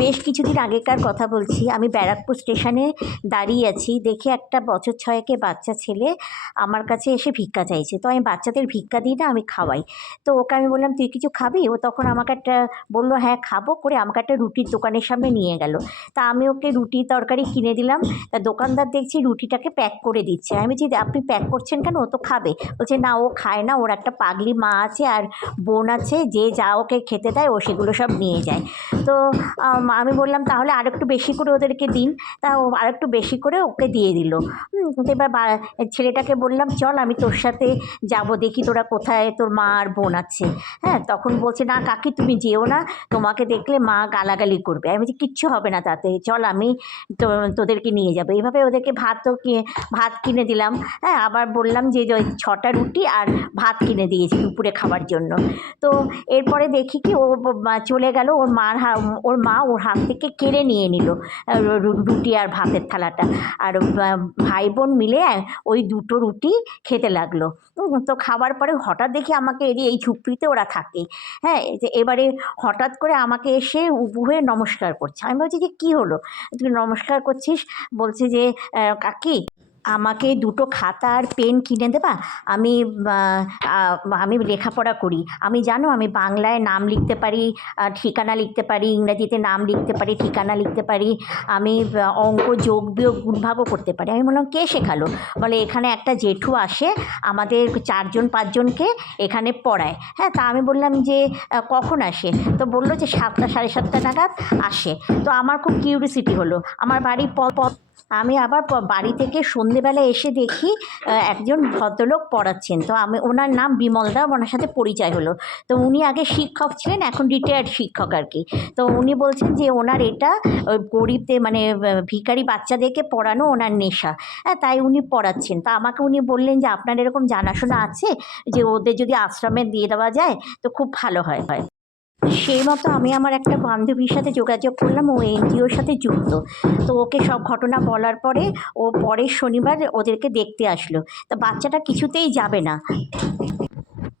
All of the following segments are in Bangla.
বেশ কিছুদিন আগেকার কথা বলছি। আমি ব্যারাকপুর স্টেশনে দাঁড়িয়ে আছি। দেখে একটা বছর ছয়েকের বাচ্চা ছেলে আমার কাছে এসে ভিক্ষা চাইছে। তো আমি বাচ্চাদের ভিক্ষা দিই না, আমি খাওয়াই। তো ওকে আমি বললাম, তুই কিছু খাবি? ও তখন আমাকে একটা বলল হ্যাঁ খাব। করে আমাকে একটা রুটির দোকানের সামনে নিয়ে গেল। তা আমি ওকে রুটি তরকারি কিনে দিলাম। তা দোকানদার দেখছি রুটিটাকে প্যাক করে দিচ্ছে। আমি বলছি, আপনি প্যাক করছেন কেন? ও তো খাবে। বলছে, না, ও খায় না। ওর একটা পাগলি মা আছে আর বোন আছে। যে যা ওকে খেতে দেয়, ও সেগুলো সব নিয়ে যায়। তো আম, বললাম তাহলে আরেকটু বেশি করে ওদেরকে দিন। তা ও আরেকটু বেশি করে ওকে দিয়ে দিল। এবার ছেলেটাকে বললাম চল আমি তোর সাথে যাব দেখি তোরা কোথায় তোর মা আর বোন আছে। হ্যাঁ তখন বলছে না কাকি তুমি যেও না তোমাকে দেখলে মা গালাগালি করবে। আমি বলছি কিচ্ছু হবে না তাতে চল আমি তো তোদেরকে নিয়ে যাব। এইভাবে ওদেরকে ভাতও ভাত কিনে দিলাম। হ্যাঁ আবার বললাম যে ছটা রুটি আর ভাত কিনে দিয়েছি দুপুরে খাবার জন্য। তো এরপরে দেখি কি ও চলে গেল ওর মার ওর মা ওর হাত থেকে কেড়ে নিয়ে নিল রুটি আর ভাতের থালাটা। আর ভাই বোন মিলে ওই দুটো রুটি খেতে লাগল। তো খাবার পরে হঠাৎ দেখি আমাকে এদিকে, এই ঝুপড়িতে ওরা থাকে। হ্যাঁ যে এবারে হঠাৎ করে আমাকে এসে উবু হয়ে নমস্কার করছে। আমি বলছি যে, কী হলো? তুই নমস্কার করছিস? বলছে যে কাকি আমাকে দুটো খাতা আর পেন কিনে দেবা? আমি আমি লেখাপড়া করি। আমি জানো, আমি বাংলায় নাম লিখতে পারি ঠিকানা লিখতে পারি, ইংরাজিতে নাম লিখতে পারি, ঠিকানা লিখতে পারি, আমি অঙ্ক, যোগ, বিয়োগ গুণভাগও করতে পারি। আমি বললাম, কে শেখালো? বলে, এখানে একটা জেঠু আসে, আমাদের চারজন, পাঁচজনকে এখানে পড়ায়। হ্যাঁ তা আমি বললাম যে কখন আসে? তো বলল যে, সাতটা, সাড়ে সাতটা নাগাদ আসে। তো আমার খুব কিউরিসিটি হলো। আমার বাড়ি প- প- আমি আবার বাড়ি থেকে সন্ধেবেলা এসে দেখি একজন ভদ্রলোক পড়াচ্ছেন। তো আমি, ওনার নাম বিমলদা ওনার সাথে পরিচয় হলো। তো উনি আগে শিক্ষক ছিলেন, এখন রিটায়ার্ড শিক্ষক আর কি। তো উনি বলছেন যে ওনার এটা গরিবদের মানে ভিখারি বাচ্চাদেরকে পড়ানো ওনার নেশা। হ্যাঁ তাই উনি পড়াচ্ছেন। তো আমাকে উনি বললেন যে, আপনার এরকম জানাশোনা আছে যে, ওদের যদি আশ্রমে দিয়ে দেওয়া যায়, তো খুব ভালো হয়। হয়। সেই মতো আমি আমার একটা বান্ধবীর সাথে যোগাযোগ করলাম, ও এনজিওর সাথে যুক্ত। তো ওকে সব ঘটনা বলার পরে, ও পরের শনিবার ওদেরকে দেখতে আসলো। তা বাচ্চাটা কিছুতেই যাবে না।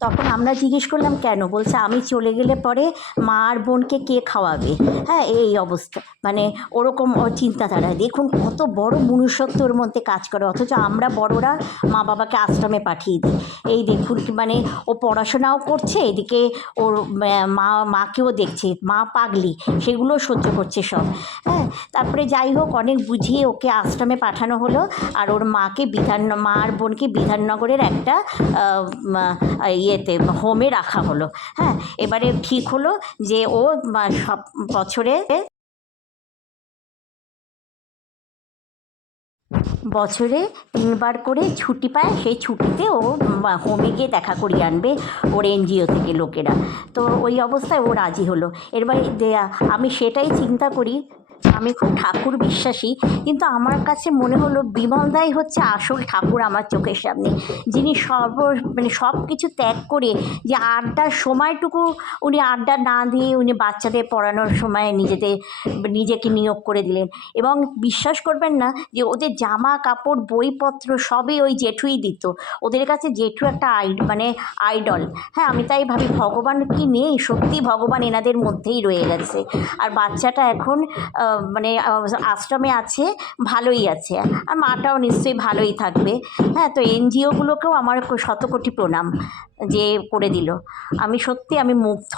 তখন আমরা জিজ্ঞেস করলাম, কেন? বলছে, আমি চলে গেলে পরে মা আর বোনকে কে খাওয়াবে? হ্যাঁ এই অবস্থা। মানে ওরকম ওর চিন্তাধারা দেখুন, কত বড় মনুষ্যত্বর মধ্যে কাজ করে। অথচ আমরা বড়রা মা বাবাকে আশ্রমে পাঠিয়ে দিই। এই দেখুন মানে ও পড়াশোনাও করছে, এদিকে ওর মা মাকেও দেখছে। মা পাগলি, সেগুলো সহ্য করছে সব। হ্যাঁ তারপরে যাই হোক, অনেক বুঝিয়ে ওকে আশ্রমে পাঠানো হলো। আর ওর মাকে বিধান, মা আর বোনকে বিধাননগরের একটা মা- ইয়েতে হোমে রাখা হলো। হ্যাঁ এবারে ঠিক হলো যে ও সব বছরে বছরে তিনবার করে ছুটি পায়, সেই ছুটিতে ও হোমে গিয়ে দেখা করিয়ে আনবে ওর এনজিও থেকে লোকেরা। তো ওই অবস্থায় ও রাজি হলো। এরপরে দে- আমি সেটাই চিন্তা করি আমি খুব ঠাকুর বিশ্বাসী, কিন্তু আমার কাছে মনে হলো বিমলদাই হচ্ছে আসল ঠাকুর আমার চোখের সামনে। যিনি সর্ব মানে সব কিছু ত্যাগ করে যে আড্ডার সময়টুকু উনি আড্ডা না দিয়ে উনি বাচ্চাদের পড়ানোর সময় নিজেদের, নিজেকে নিয়োগ করে দিলেন। এবং বিশ্বাস করবেন না যে ওদের জামা কাপড়, বইপত্র সবই ওই জেঠুই দিত। ওদের কাছে জেঠু একটা আই মানে আইডল। হ্যাঁ আমি তাই ভাবি ভগবান কি নেই? সত্যি ভগবান এনাদের মধ্যেই রয়ে গেছে। আর বাচ্চাটা এখন মানে আশ্রমে আছে, ভালোই আছে। আর মাটাও নিশ্চয়ই ভালোই থাকবে। হ্যাঁ তো এনজিওগুলোকেও আমার শতকোটি প্রণাম যে করে দিল। আমি সত্যি, আমি মুগ্ধ।